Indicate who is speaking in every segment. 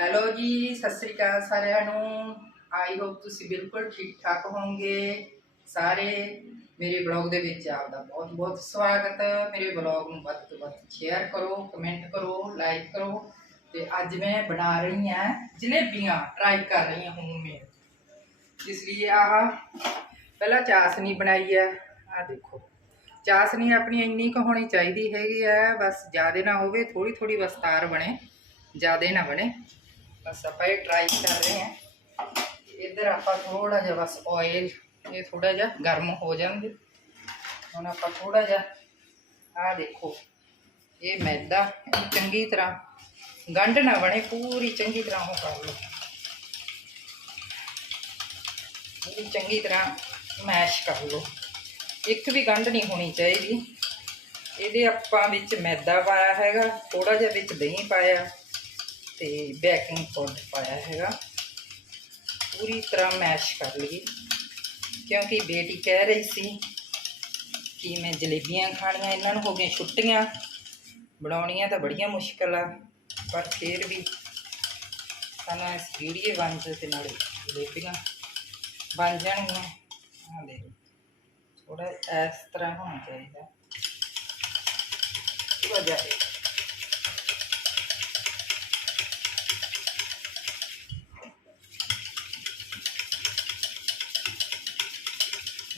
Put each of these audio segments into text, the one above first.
Speaker 1: Hello ਜੀ, ਸਤਿ ਸ੍ਰੀ ਅਕਾਲ ਸਾਰਿਆਂ ਨੂੰ। ਆਈ ਹੋਪ ਤੁਸੀਂ ਬਿਲਕੁਲ ਠੀਕ ਠਾਕ ਹੋਵੋਗੇ। ਸਾਰੇ ਮੇਰੇ ਬਲੌਗ ਦੇ ਵਿੱਚ ਆਪਦਾ ਬਹੁਤ ਬਹੁਤ ਸਵਾਗਤ। ਮੇਰੇ ਬਲੌਗ ਨੂੰ ਵੱਧ ਤੋਂ ਵੱਧ ਸ਼ੇਅਰ ਕਰੋ ਕਮੈਂਟ ਕਰੋ ਲਾਈਕ ਕਰੋ। ਤੇ ਅੱਜ ਮੈਂ ਬਣਾ ਰਹੀ ਹਾਂ ਜਲੇਬੀਆਂ। ਟਰਾਈ ਕਰ ਰਹੀ ਹਾਂ ਹੋਮਮੇਡ ਇਸ ਲਈ ਆਹ ਪਹਿਲਾਂ ਚਾਸਨੀ ਬਣਾਈ ਹੈ। ਆ ਦੇਖੋ। ਚਾਸਨੀ ਆਪਣੀ ਇੰਨੀ ਕੁ ਹੋਣੀ ਚਾਹੀਦੀ ਹੈਗੀ ਹੈ। ਬਸ ਜ਼ਿਆਦਾ ਨਾ ਹੋਵੇ ਥੋੜੀ ਥੋੜੀ ਵਸਤਾਰ ਬਣੇ। ਜ਼ਿਆਦਾ ਨਾ ਬਣੇ। ਬਸ ਆਪਾਂ ਇਹ ਟਰਾਈ ਕਰ ਰਹੇ ਹਾਂ। ਇੱਧਰ ਆਪਾਂ ਥੋੜਾ ਜਿਹਾ ਬਸ ਆਇਲ ਇਹ ਥੋੜਾ ਜਿਹਾ ਗਰਮ ਹੋ ਜਾਂਦੇ ਹੁਣ ਆਪਾਂ ਥੋੜਾ ਜਿਹਾ, ਆਹ ਦੇਖੋ, ਇਹ ਮੈਦਾ ਚੰਗੀ ਤਰ੍ਹਾਂ ਗੰਢ ਨਾ ਬਣੇ, ਪੂਰੀ ਚੰਗੀ ਤਰ੍ਹਾਂ ਉਹ ਕਰ ਲਓ। ਇਹ ਚੰਗੀ ਤਰ੍ਹਾਂ ਮੈਸ਼ ਕਰ ਲਓ। ਇੱਕ ਵੀ ਗੰਢ ਨਹੀਂ ਹੋਣੀ ਚਾਹੀਦੀ। ਇਹਦੇ ਆਪਾਂ ਵਿੱਚ ਮੈਦਾ ਪਾਇਆ ਹੈਗਾ ਥੋੜਾ ਜਿਹਾ ਵਿੱਚ ਦਹੀਂ ਪਾਇਆ। ਤੇ ਬੇਕਿੰਗ ਪਾਊਡਰ ਪਾਇਆ ਹੈਗਾ ਪੂਰੀ ਤਰ੍ਹਾਂ ਮੈਸ਼ ਕਰ ਲਈ ਕਿਉਂਕਿ ਬੇਟੀ ਕਹਿ ਰਹੀ ਸੀ ਕਿ ਮੈਂ ਜਲੇਬੀਆਂ ਖਾਣੀਆਂ ਇਹਨਾਂ ਨੂੰ ਹੋ ਗਈਆਂ ਛੁੱਟੀਆਂ ਬਣਾਉਣੀਆਂ ਤਾਂ ਬੜੀਆਂ ਮੁਸ਼ਕਲ ਆ ਪਰ ਫਿਰ ਵੀ ਸਾਨੂੰ ਇਸ ਵੀਡੀਓ ਬਣ ਜਾਏ ਤੇ ਨਾਲੇ ਜਲੇਬੀਆਂ ਬਣ ਜਾਣਗੀਆਂ ਆ ਦੇਖੋ ਥੋੜਾ ਇਸ ਤਰ੍ਹਾਂ ਹੋਣਾ ਚਾਹੀਦਾ ਥੋੜਾ ਜਿਹਾ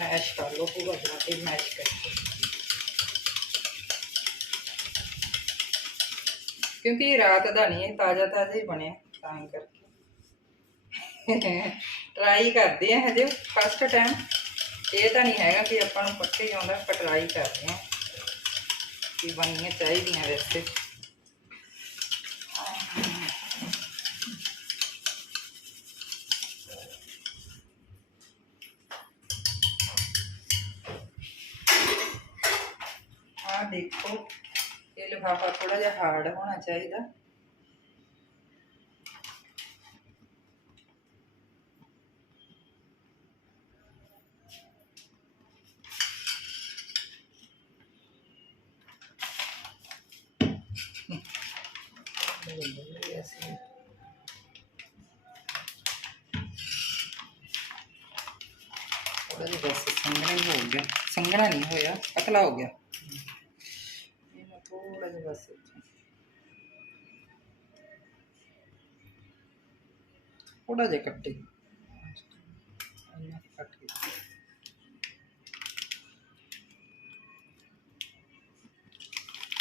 Speaker 1: ਮੈਸ਼ ਕਰ ਲਓ ਪੂਰਾ ਜਰਾ ਤੇ ਮੈਸ਼ ਕਰਕੇ ਕਿਉਂਕਿ ਇਹ ਰਾਤ ਦਾ ਨਹੀਂ ਹੈ ਤਾਜ਼ਾ ਤਾਜ਼ਾ ਹੀ ਬਣਿਆ ਤਾਂ ਹੀ ਕਰਕੇ ਟਰਾਈ ਕਰਦੇ ਆ ਹਜੇ ਫਸਟ ਟਾਈਮ ਇਹ ਤਾਂ ਨਹੀਂ ਹੈਗਾ ਕਿ ਆਪਾਂ ਨੂੰ ਪੱਕੇ ਹੀ ਆਉਂਦਾ ਆਪਾਂ ਟਰਾਈ ਕਰਦੇ ਆ ਕਿ ਬਣਨੀਆਂ ਚਾਹੀਦੀਆਂ ਵੈਸੇ देखो। ये लिफाफा थोड़ा जहा हार्ड होना चाहिए हो गया। संगना नहीं होया पतला हो गया। है बस थोड़ा जे कट्टे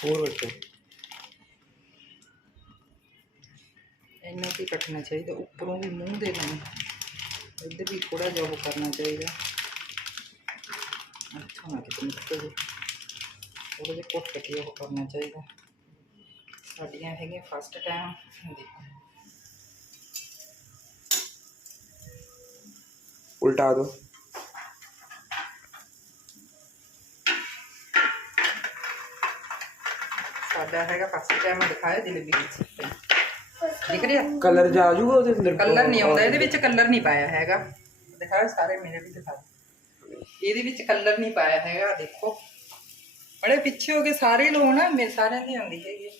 Speaker 1: ऊरवट्टे इन्हें भी कटना चाहिए तो उपरों
Speaker 2: भी मूँह
Speaker 1: देना इधर भी थोड़ा जहा करना चाहिए। अच्छा तो ना कितने ਥੋੜਾ ਜਿਹਾ ਉਹ ਕਰਨਾ ਚਾਹੀਦਾ ਅੱਛਾ ਨਾ ਕਿਤੇ ਨਿਕਲ ਜੇ ਥੋੜਾ ਜਿਹਾ ਕੁੱਟ ਕੇ ਉਹ ਕਰਨਾ ਚਾਹੀਦਾ ਸਾਡੀਆਂ ਹੈਗੀਆਂ ਫਸਟ ਟਾਈਮ ਦੇਖੋ
Speaker 2: ਉਲਟਾ ਦੋ
Speaker 1: ਸਾਡਾ ਹੈਗਾ ਫਸਟ ਟਾਈਮ ਦਿਖਾਇਆ ਜਲੇਬੀ ਵਿੱਚ ਦਿਖ ਰਿਹਾ
Speaker 2: ਕਲਰ ਜਾ ਆ ਜਾਊਗਾ ਉਹਦੇ ਅੰਦਰ
Speaker 1: ਕਲਰ ਨਹੀਂ ਆਉਂਦਾ ਇਹਦੇ ਵਿੱਚ ਕਲਰ ਨਹੀਂ ਪਾਇਆ ਹੈਗਾ ਦਿਖਾਓ ਸਾਰੇ ਮੇਰੇ ਵੀ ਦਿਖਾ ਇਹਦੇ ਵਿੱਚ ਕਲਰ ਨਹੀਂ ਪਾਇਆ ਹੈਗਾ ਦੇਖੋ ਬੜੇ ਪਿੱਛੇ ਹੋ ਕੇ ਸਾਰੇ ਲੋਕ ਨਾ ਮੇਰੇ ਸਾਰਿਆਂ ਦੀ ਆਉਂਦੀ ਹੈਗੀ ਹੈ।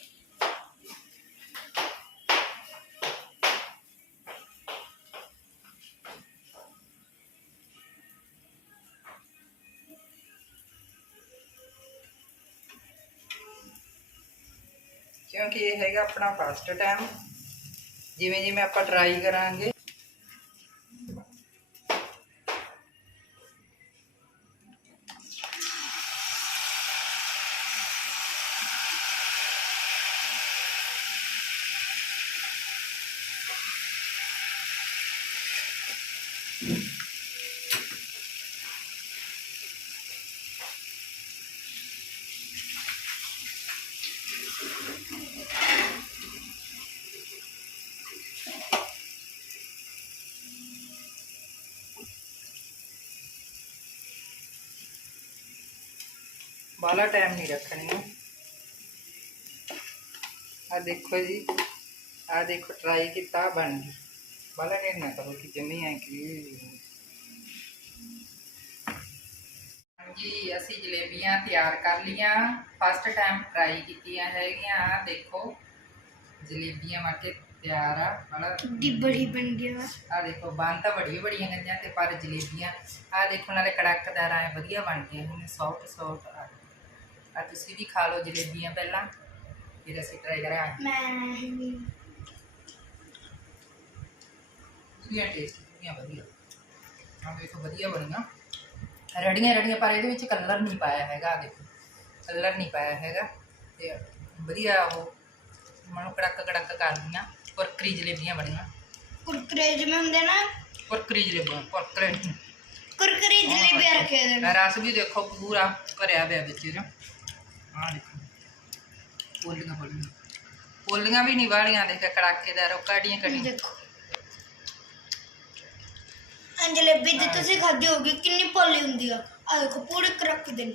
Speaker 1: ਕਿਉਂਕਿ ਇਹ ਹੈਗਾ ਆਪਣਾ ਫਸਟ ਟਾਈਮ ਜਿਵੇਂ ਜਿਵੇਂ ਆਪਾਂ ਟਰਾਈ ਕਰਾਂਗੇ ਬਾਲਾ ਟਾਈਮ ਨਹੀਂ ਰੱਖਣੀਆਂ ਆ ਦੇਖੋ ਜੀ ਆ ਦੇਖੋ ਟਰਾਈ ਕੀਤਾ ਬਣ ਗਈ Bala जी असी तैयार कर लिया। फस्ट टाइम ट्राई की
Speaker 3: है देखो जलेबियाँ माके
Speaker 1: तैयार बड़ी बन गया आ देखो बन तो बड़ी बड़ी गई पर जलेबियाँ आ देखो नाले कड़कदार आए वधिया बन गए हमने सॉफ्ट सॉफ्ट आ। तुम भी खा लो जलेबियाँ पहला फिर असं
Speaker 3: ट्राई करा
Speaker 1: ਵਧੀਆ ਟੇਸਟ ਵਧੀਆ ਵਧੀਆ। ਆ ਦੇਖੋ ਵਧੀਆ ਬਣੀਆਂ। ਰੜੀਆਂ ਰੜੀਆਂ ਪਰ ਇਹਦੇ ਵਿੱਚ ਕਲਰ ਨਹੀਂ ਪਾਇਆ ਹੈਗਾ ਦੇਖੋ। ਕਲਰ ਨਹੀਂ ਪਾਇਆ ਹੈਗਾ। ਤੇ ਵਧੀਆ ਉਹ ਮਨੋਂ ਕੜਕ ਕੜਕ ਕਰਦੀਆਂ ਕੁਰਕਰੀ ਜਲੇਬੀਆਂ ਬਣੀਆਂ।
Speaker 3: ਕੁਰਕਰੇ ਜਿਵੇਂ ਹੁੰਦੇ ਨਾ।
Speaker 1: ਕੁਰਕਰੀ ਜਲੇਬੀਆਂ ਕੁਰਕਰੇ
Speaker 3: ਕੁਰਕਰੇ ਜਲੇਬੀ ਰੱਖੇ ਦੇ ਨੇ।
Speaker 1: ਰਸ ਵੀ ਦੇਖੋ ਪੂਰਾ ਭਰਿਆ ਪਿਆ ਵਿੱਚ ਇਹਦਾ। ਆਹ ਦੇਖੋ। ਪੋਲੀਆਂ ਪੋਲੀਆਂ। ਪੋਲੀਆਂ ਵੀ ਨਹੀਂ ਵਾਲੀਆਂ ਦੇਖ ਕੜਾਕੇਦਾਰ ਉਹ ਕਾੜੀਆਂ ਕੜੀਆਂ।
Speaker 3: ਦੇਖੋ। ਜਲੇਬੀ ਤੇ ਤੁਸੀਂ ਖਾਧੀ ਹੋਗੀ ਕਿੰਨੀ ਪੋਲੀ ਹੁੰਦੀ ਆ। ਆ ਦੇਖੋ ਪੂਰੇ ਕਰਕ ਦੇ ਨੇ